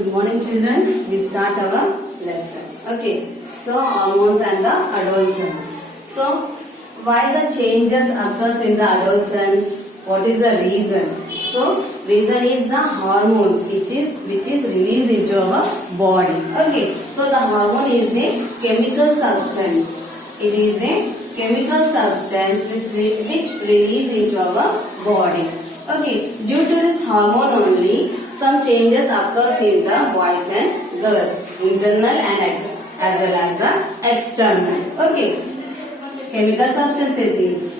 Good morning, children. We start our lesson. Okay. So hormones and the adolescence. So why the changes occurs in the adolescence? What is the reason? So reason is the hormones which is released into our body. Okay. So the hormone is a chemical substance. It is a chemical substance which release into our body. Okay. Due to this hormone only, some changes occurs in the boys and girls, internal and as well as the external. Okay. Chemical substance it is.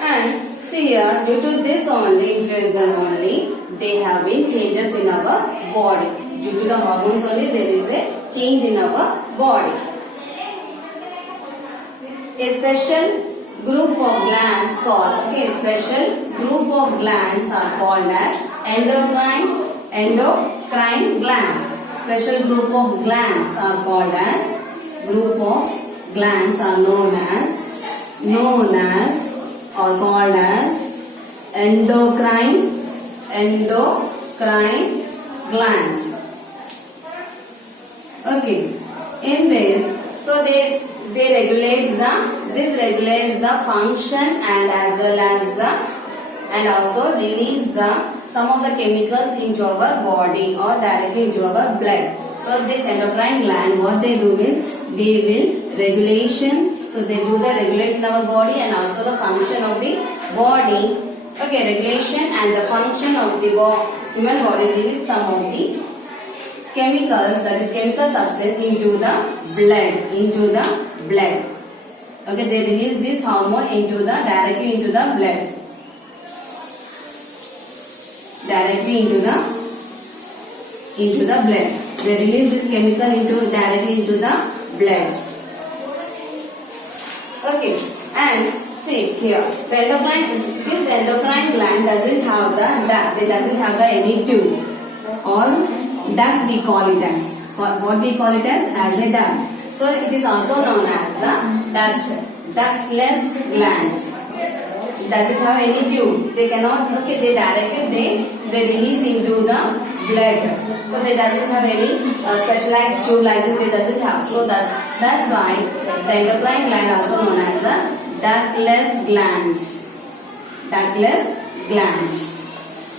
And see here, due to this only, influence only, there have been changes in our body. Due to the hormones only, there is a change in our body. A special group of glands called, special group of glands are called as endocrine glands. Special group of glands are called as or called as endocrine glands. Okay. In this, so this regulates the function and as well as and also release some of the chemicals into our body or directly into our blood. So this endocrine gland, what they do is they will regulation. So they do the regulation of our body and also the function of the body. Okay, regulation and the function of the human body release some of the chemicals, that is chemical substance into the blood. Okay, they release this hormone directly into the blood. Directly into the blood. They release this chemical directly into the blood. Okay, and see here, this endocrine gland doesn't have the duct. It doesn't have any tube or duct. We call it as what we call it as a duct. So it is also known as the ductless gland. It doesn't have any tube. They cannot. Okay, they directly they release into the blood. So they doesn't have any specialized tube like this. They doesn't have. So that's why the endocrine gland also known as the ductless gland. Ductless gland.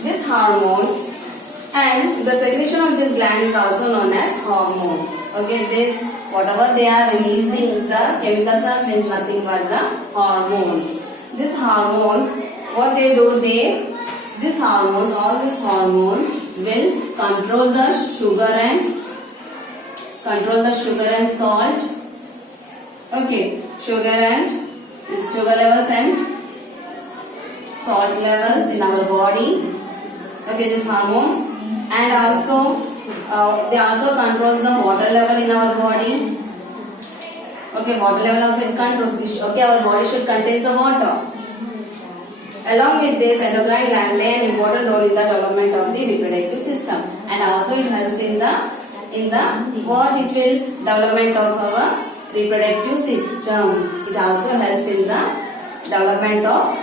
This hormone and the secretion of this gland is also known as hormones. Okay, this whatever they are releasing the chemical substance nothing but the hormones. These hormones, what they do, all these hormones will control the sugar and salt. Okay, sugar levels and salt levels in our body. Okay, these hormones, and also they also controls the water level in our body. Okay, water level also it controls. Okay, our body should contain the water. Along with this, endocrine gland play an important role in the development of the reproductive system, and also it helps in the development of our reproductive system. It also helps in the development of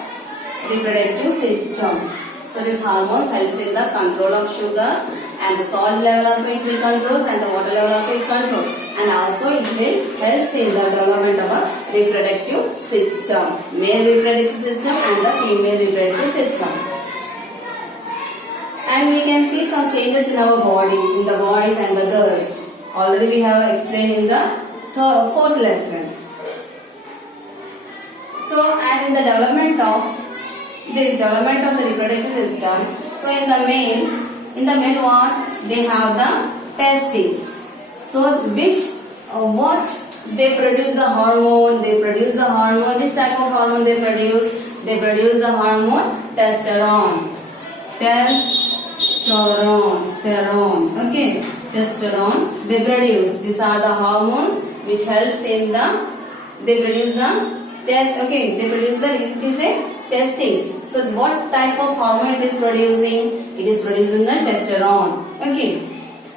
reproductive system. So this hormones helps in the control of sugar and the salt level also it will control and the water level also it control, and also it will helps in the development of a reproductive system, male reproductive system and the female reproductive system. And we can see some changes in our body in the boys and the girls. Already we have explained in the fourth lesson. So and in the development of the reproductive system, so in the male what they have the testes. So what they produce the hormone. Which type of hormone they produce? They produce the hormone testosterone. Okay, testosterone they produce. These are the hormones which helps in they produce the test. Okay, they produce it is a testes. So what type of hormone it is producing? It is producing the testosterone. Okay,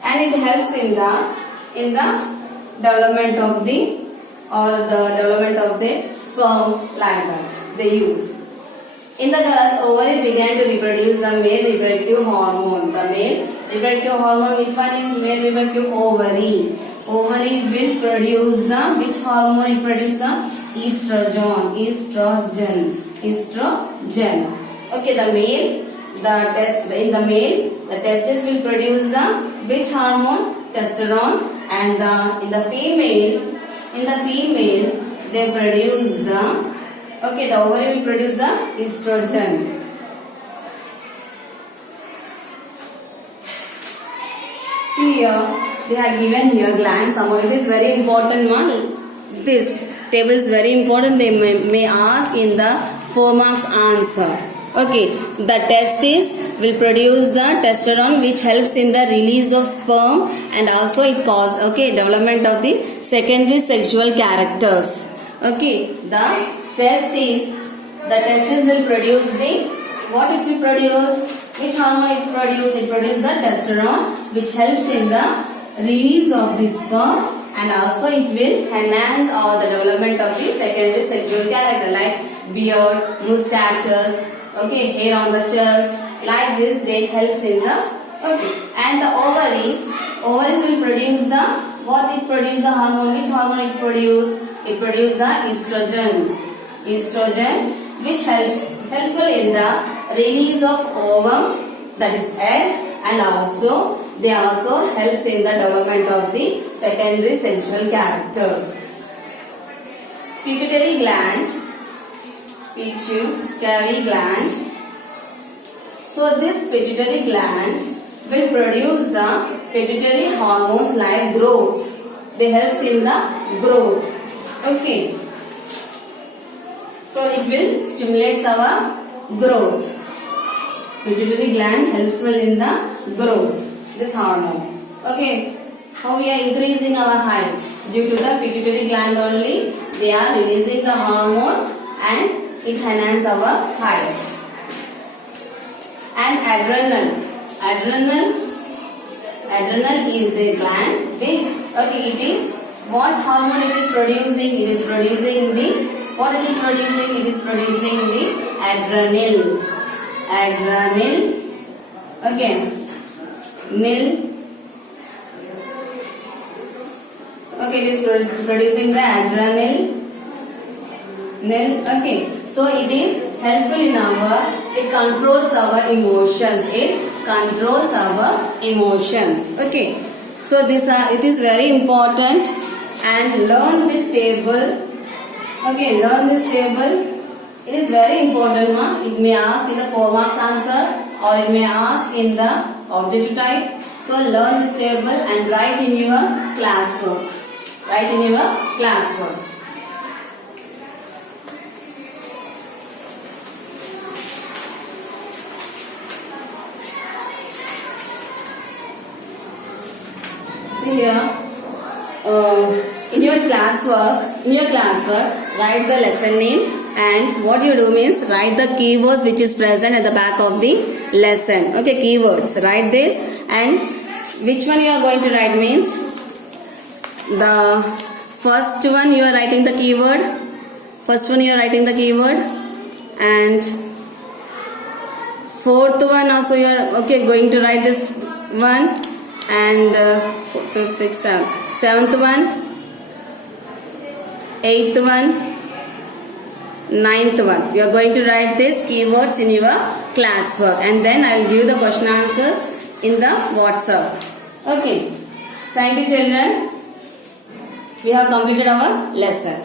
and it helps in the development of the sperm like that they use. In the girls, ovary began to reproduce the male reproductive hormone. The male reproductive hormone, which one is male reproductive? Ovary. Ovary will produce the, which hormone it produces? The estrogen. Okay, in the male, the testes will produce the which hormone? Testosterone. And in the female, they produce the, okay, the ovary will produce the estrogen. See here, they have given here glands. It is very important one. This table is very important. They may ask in the 4 marks answer. Okay, the testes will produce the testosterone, which helps in the release of sperm, and also it causes, okay, development of the secondary sexual characters. Okay, the testes will produce the, what it will produce? Which hormone it produce? It produces the testosterone, which helps in the release of the sperm, and also it will enhance all the development of the secondary sexual character like beard, mustaches, okay, hair on the chest. Like this, they help in the, okay. And the ovaries will produce the, what it produce the hormone? Which hormone it produce? It produce the estrogen, which helpful in the release of ovum, that is egg, and also they also helps in the development of the secondary sexual characters. Pituitary gland. So this pituitary gland will produce the pituitary hormones like growth. They helps in the growth. Okay. So it will stimulate our growth. Pituitary gland helps well in the growth. This hormone. Okay. How we are increasing our height? Due to the pituitary gland only, they are releasing the hormone and it enhances our height. And adrenal is a gland which, okay, it is, what hormone it is producing? It is producing the, what it is producing? It is producing the adrenal, okay, okay, it is producing the adrenal, okay. So it is helpful in it controls our emotions. Okay. So it is very important, and learn this table. Okay, learn this table. It is very important one. It may ask in the 4 marks answer, or it may ask in the objective type. So learn this table and write in your classwork. See here, in your classwork, write the lesson name, and what you do means write the keywords which is present at the back of the lesson. Okay, keywords. Write this, and which one you are going to write means the first one you are writing the keyword. And fourth one also you are, okay, going to write this one, and fifth, sixth, seventh one, eighth one, ninth one. You are going to write these keywords in your classwork, and then I will give the question answers in the WhatsApp. Okay. Thank you, children. We have completed our lesson.